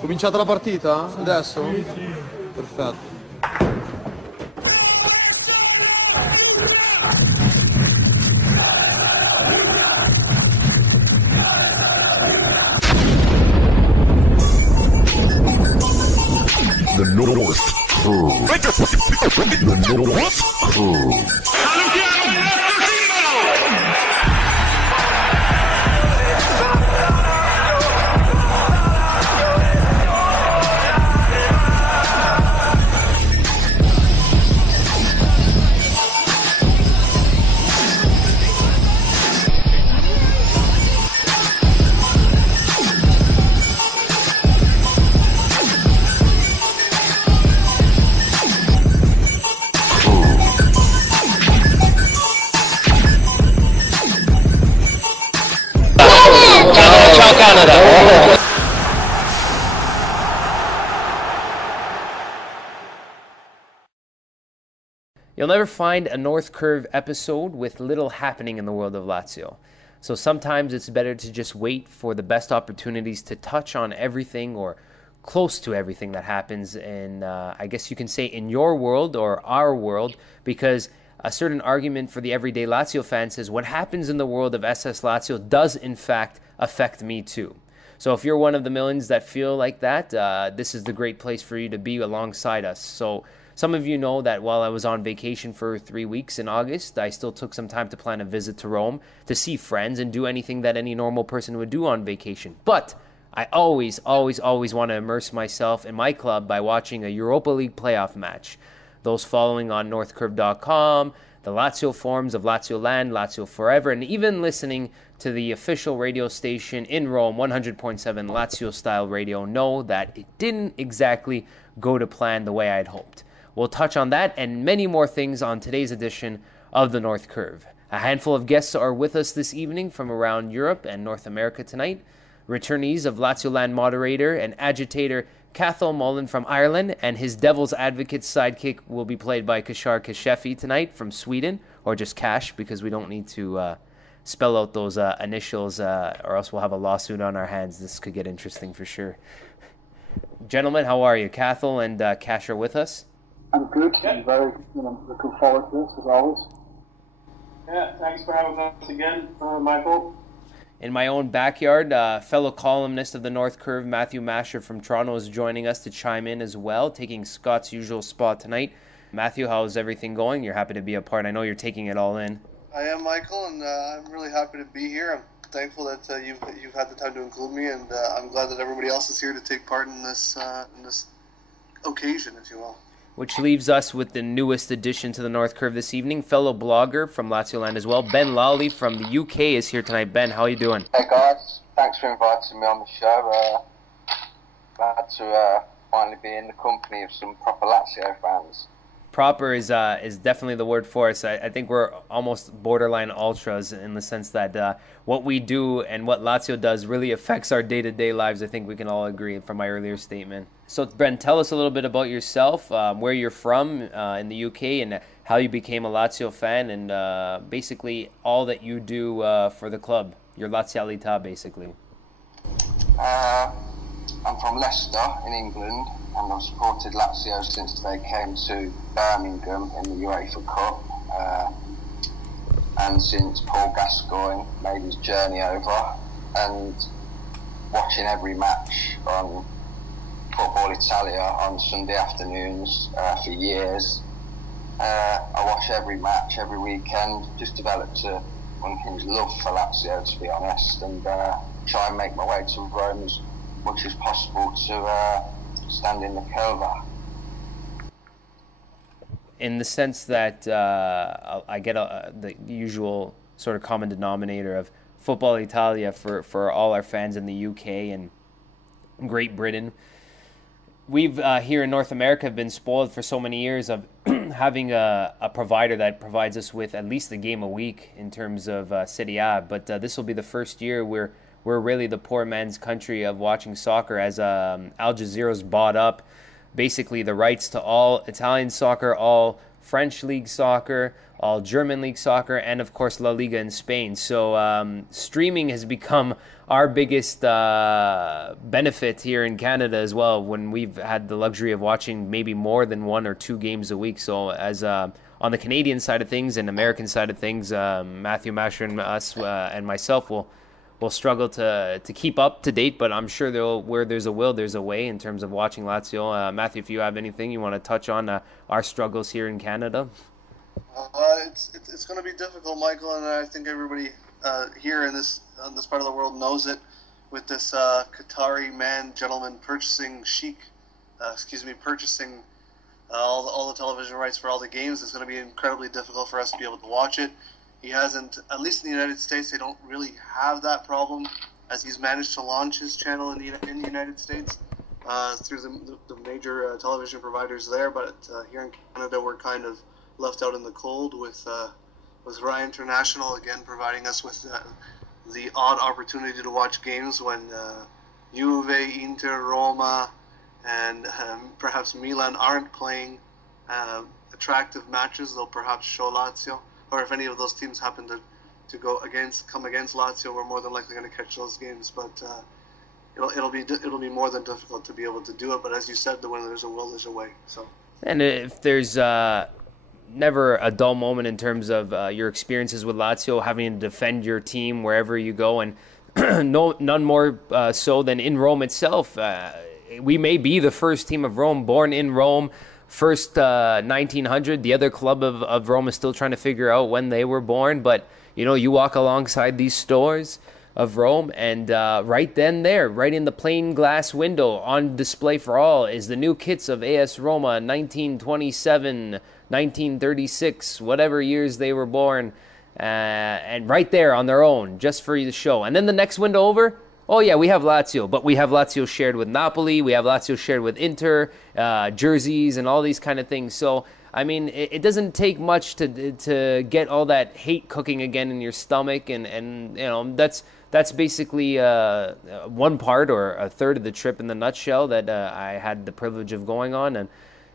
Cominciata la partita? Adesso? Sì. Perfetto. The North Crew. The North Crew. Ciao Canada! You'll never find a North Curve episode with little happening in the world of Lazio. So sometimes it's better to just wait for the best opportunities to touch on everything or close to everything that happens in, I guess you can say, in your world or our world, because a certain argument for the everyday Lazio fan says what happens in the world of SS Lazio does in fact affect me too. So if you're one of the millions that feel like that, this is the great place for you to be alongside us. So some of you know that while I was on vacation for 3 weeks in August, I still took some time to plan a visit to Rome to see friends and do anything that any normal person would do on vacation. But I always want to immerse myself in my club by watching a Europa League playoff match. Those following on northcurve.com, the Lazio forums of Lazio Land, Lazio Forever, and even listening to the official radio station in Rome, 100.7 Lazio-style radio, know that it didn't exactly go to plan the way I'd hoped. We'll touch on that and many more things on today's edition of the North Curve. A handful of guests are with us this evening from around Europe and North America tonight. Returnees of Lazio Land moderator and agitator Cathal Mullen from Ireland, and his devil's advocate sidekick will be played by Kashar Kashefi tonight from Sweden, or just Cash, because we don't need to spell out those initials, or else we'll have a lawsuit on our hands. This could get interesting for sure. Gentlemen, how are you? Cathal and Cash are with us. I'm good. I'm very looking forward to this, as always. Yeah, thanks for having us again, Michael. In my own backyard, fellow columnist of the North Curve, Matthew Masher from Toronto, is joining us to chime in as well, taking Scott's usual spot tonight. Matthew, how's everything going? You're happy to be a part. I know you're taking it all in. I am, Michael, and I'm really happy to be here. I'm thankful that you've had the time to include me, and I'm glad that everybody else is here to take part in this occasion, if you will. Which leaves us with the newest addition to the North Curve this evening, fellow blogger from Lazio Land as well, Ben Lawley from the UK is here tonight. Ben, how are you doing? Hey guys, thanks for inviting me on the show. Glad to finally be in the company of some proper Lazio fans. Proper is definitely the word for us. I think we're almost borderline ultras in the sense that what we do and what Lazio does really affects our day-to-day lives. I think we can all agree from my earlier statement. So, Ben, tell us a little bit about yourself, where you're from in the UK, and how you became a Lazio fan, and basically all that you do for the club, your Lazialità, basically. I'm from Leicester in England, and I've supported Lazio since they came to Birmingham in the UEFA Cup, and since Paul Gascoigne made his journey over, and watching every match on Football Italia on Sunday afternoons for years. I watch every match, every weekend, just developed a unhinged love for Lazio, to be honest, and try and make my way to Rome as much as possible to stand in the Curva. In the sense that I get the usual sort of common denominator of Football Italia for all our fans in the UK and Great Britain. We've here in North America have been spoiled for so many years of having a provider that provides us with at least a game a week in terms of Serie A. But this will be the first year where we're really the poor man's country of watching soccer, as Al Jazeera's bought up basically the rights to all Italian soccer, all French League Soccer, all German League Soccer, and of course La Liga in Spain. So streaming has become our biggest benefit here in Canada as well, when we've had the luxury of watching maybe more than 1 or 2 games a week. So as on the Canadian side of things and American side of things, Matthew Masher and us and myself will struggle to keep up to date, but I'm sure where there's a will, there's a way in terms of watching Lazio. Matthew, if you have anything you want to touch on our struggles here in Canada. It's going to be difficult, Michael, and I think everybody here on this part of the world knows it. With this Qatari gentleman purchasing all the television rights for all the games, it's going to be incredibly difficult for us to be able to watch it. He hasn't, at least in the United States, they don't really have that problem, as he's managed to launch his channel in the United States through the major television providers there. But here in Canada, we're kind of left out in the cold with Rai International again providing us with the odd opportunity to watch games when Juve, Inter, Roma, and perhaps Milan aren't playing attractive matches. They'll perhaps show Lazio. Or if any of those teams happen to come against Lazio, we're more than likely going to catch those games. But it'll be more than difficult to be able to do it. But as you said, when there's a will, there's a way. So. And if there's never a dull moment in terms of your experiences with Lazio, having to defend your team wherever you go, and none more so than in Rome itself. We may be the first team of Rome, born in Rome. First 1900, the other club of Rome is still trying to figure out when they were born. But, you walk alongside these stores of Rome, and right then there, right in the plain glass window, on display for all, is the new kits of AS Roma, 1927, 1936, whatever years they were born. And right there on their own, just for you to show. And then the next window over, oh yeah, we have Lazio, but we have Lazio shared with Napoli, we have Lazio shared with Inter, jerseys and all these kind of things. So, I mean, it doesn't take much to get all that hate cooking again in your stomach, and that's basically one part or a third of the trip in the nutshell that I had the privilege of going on. And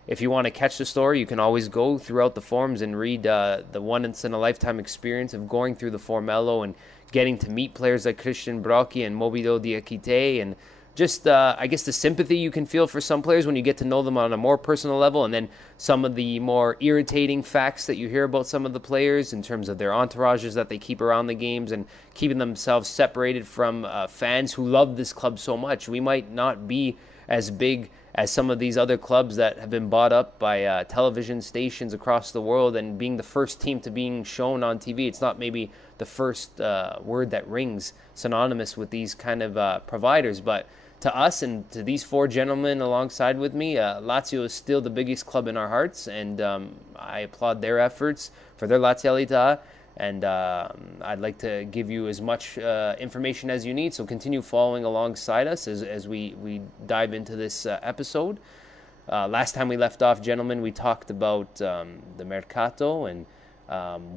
if you want to catch the story, you can always go throughout the forums and read the once-in-a-lifetime experience of going through the Formello and getting to meet players like Christian Brocchi and Mobido Diakite, and just, I guess, the sympathy you can feel for some players when you get to know them on a more personal level, and then some of the more irritating facts that you hear about some of the players in terms of their entourages that they keep around the games and keeping themselves separated from fans who love this club so much. We might not be as big as some of these other clubs that have been bought up by television stations across the world, and being the first team to being shown on TV. It's not maybe the first word that rings synonymous with these kind of providers, but to us and to these 4 gentlemen alongside with me, Lazio is still the biggest club in our hearts, and I applaud their efforts for their Lazialità. And I'd like to give you as much information as you need, so continue following alongside us as we dive into this episode. Last time we left off, gentlemen, we talked about the Mercato and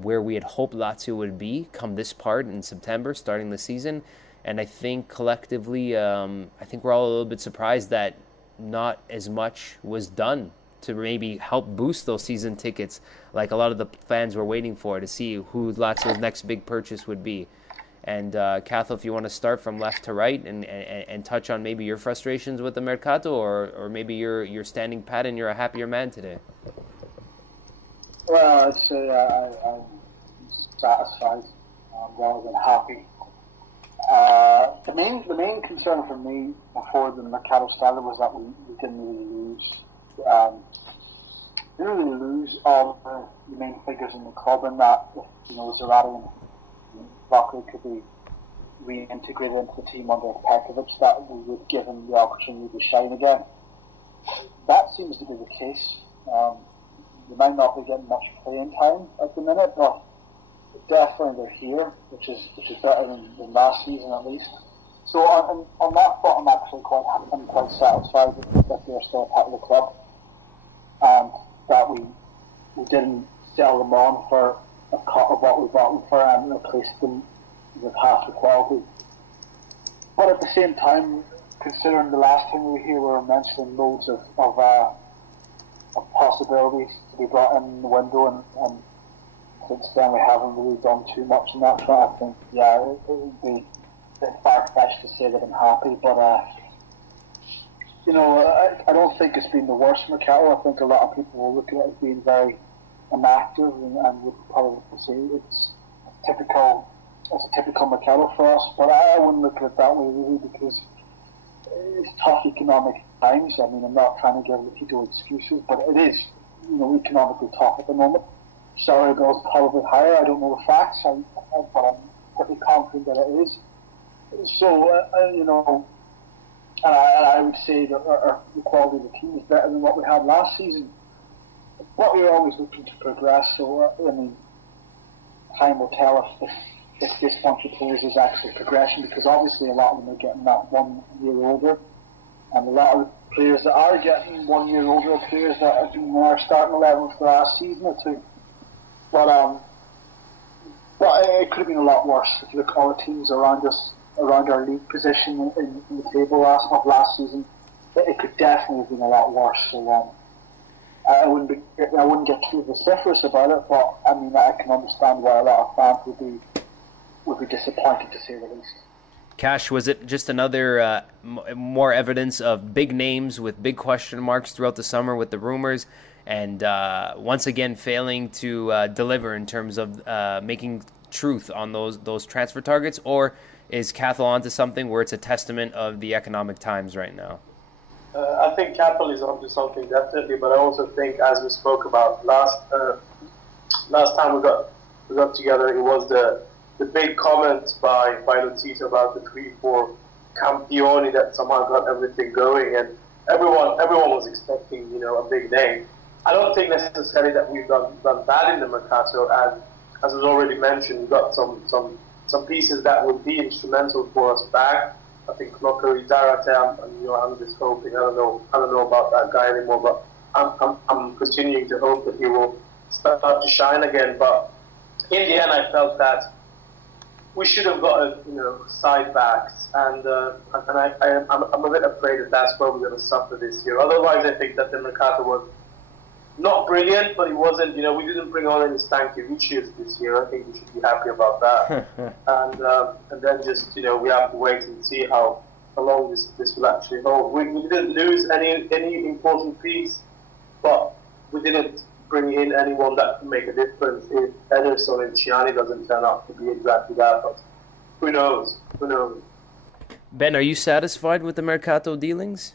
where we had hoped Lazio would be come this part in September, starting the season. And I think collectively, I think we're all a little bit surprised that not as much was done to maybe help boost those season tickets, like a lot of the fans were waiting for, to see who Lazio's next big purchase would be. And Cathal, if you want to start from left to right and touch on maybe your frustrations with the Mercato, or maybe you're standing pat and you're a happier man today. Well, I'd say I'm satisfied rather than happy. The main concern for me before the Mercato started was that we didn't really lose all the main figures in the club, and that Zarate and Brocchi could be reintegrated into the team under Petrovic, that we would give him the opportunity to shine again. That seems to be the case. They might not be getting much playing time at the minute, but definitely they're here, which is better than last season at least. So on that front, I'm quite satisfied that they're still a part of the club, and that we didn't sell them on for a cut of what we bought them for and replaced them with half the quality. But at the same time, considering the last time we were here, we were mentioning loads of possibilities to be brought in the window, and since then we haven't really done too much in that front. I think, yeah, it would be a bit far-fetched to say that I'm happy, but I don't think it's been the worst Mercato. I think a lot of people will look at it as being very inactive, and would probably say it's a typical Mercato for us. But I wouldn't look at it that way, really, because it's tough economic times. I mean, I'm not trying to give Tito excuses, but it is, economically tough at the moment. Salary bills probably higher. I don't know the facts, but I'm pretty confident that it is. So, and I would say that the quality of the team is better than what we had last season. But we were always looking to progress. So, time will tell if this bunch of players is actually progression, because obviously a lot of them are getting that 1 year older, and a lot of the players that are getting 1 year older are players that have been in our starting 11 for the last season or two. But it could have been a lot worse if you look at all the teams around us, around our league position in the table last season. It could definitely have been a lot worse. So I wouldn't get too vociferous about it, but I mean, I can understand why a lot of fans would be disappointed, to say the least. Cash, was it just another more evidence of big names with big question marks throughout the summer with the rumors, and once again failing to deliver in terms of making truth on those transfer targets? Or is Cathal onto something where it's a testament of the economic times right now? I think Cathal is onto something, definitely, but I also think, as we spoke about last time we got together, it was the big comment by Lotito about the 3-4 Campioni that somehow got everything going, and everyone was expecting, a big name. I don't think necessarily that we've done bad in the Mercato, and as was already mentioned, we've got some pieces that would be instrumental for us back. I think Klokari Darate, I'm just hoping. I don't know about that guy anymore, but I'm continuing to hope that he will start to shine again. But in the end, I felt that we should have got side backs, and I'm a bit afraid that that's where we're going to suffer this year. Otherwise, I think that the Mercato was not brilliant, but it wasn't. We didn't bring on any Stankiewicz this year. I think we should be happy about that. And then just we have to wait and see how long this will actually hold. We didn't lose any important piece, but we didn't bring in anyone that can make a difference. If Ederson and Ciani doesn't turn out to be exactly that, but who knows? Ben, are you satisfied with the Mercato dealings?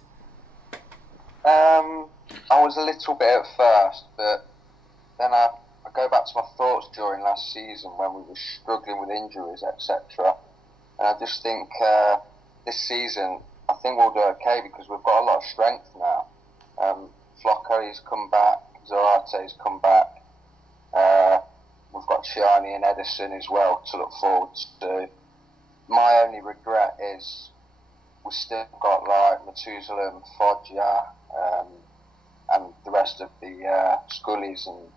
I was a little bit at first, but then I go back to my thoughts during last season when we were struggling with injuries, etc. And I just think this season, I think we'll do okay because we've got a lot of strength now. Flocco's come back, Zarate's come back. We've got Ciani and Ederson as well to look forward to. My only regret is we've still got like Methuselah, Foggia, and the rest of the Scullies and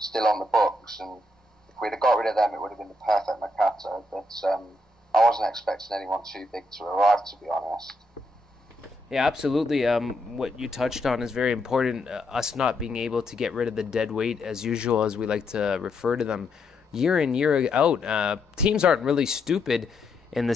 still on the books, and if we'd have got rid of them it would have been the perfect Mercato, but I wasn't expecting anyone too big to arrive, to be honest. Yeah, absolutely. What you touched on is very important, us not being able to get rid of the dead weight, as usual, as we like to refer to them, year in, year out. Teams aren't really stupid in the